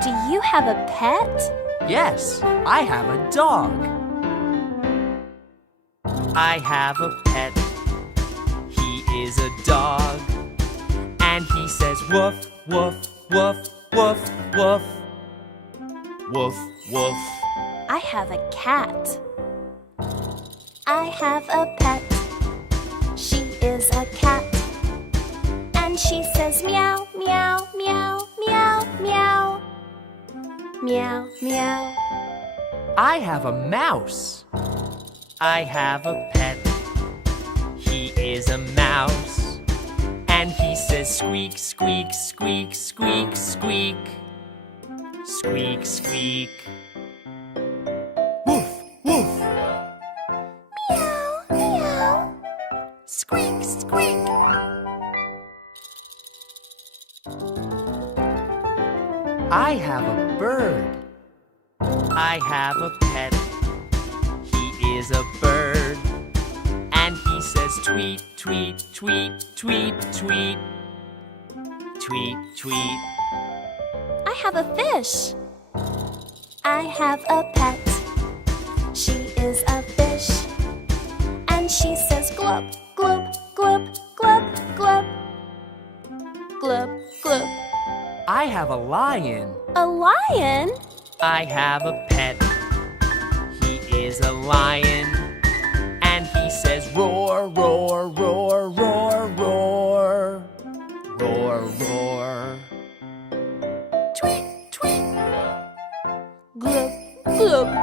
Do you have a pet? Yes, I have a dog. I have a pet. He is a dog. And he says woof, woof, woof, woof, woof. Woof, woof. I have a cat. I have a pet. She is a cat. And she says meow, meow, meow, meow, meow. Meow, meow. I have a mouse. I have a pet. He is a mouse. And he says squeak, squeak, squeak, squeak, squeak. Squeak, squeak. Woof, woof. Meow, meow. Squeak, squeak. I have a bird. I have a pet. He is a bird. And he says tweet, tweet, tweet, tweet, tweet. Tweet, tweet. I have a fish. I have a pet. She is a fish. And she says glub, glub, glub, glub, glub. Glub, glub. I have a lion. A lion? I have a pet. He is a lion. And he says roar, roar, roar, roar, roar. Roar, roar. Tweet, tweet. Glub, glub.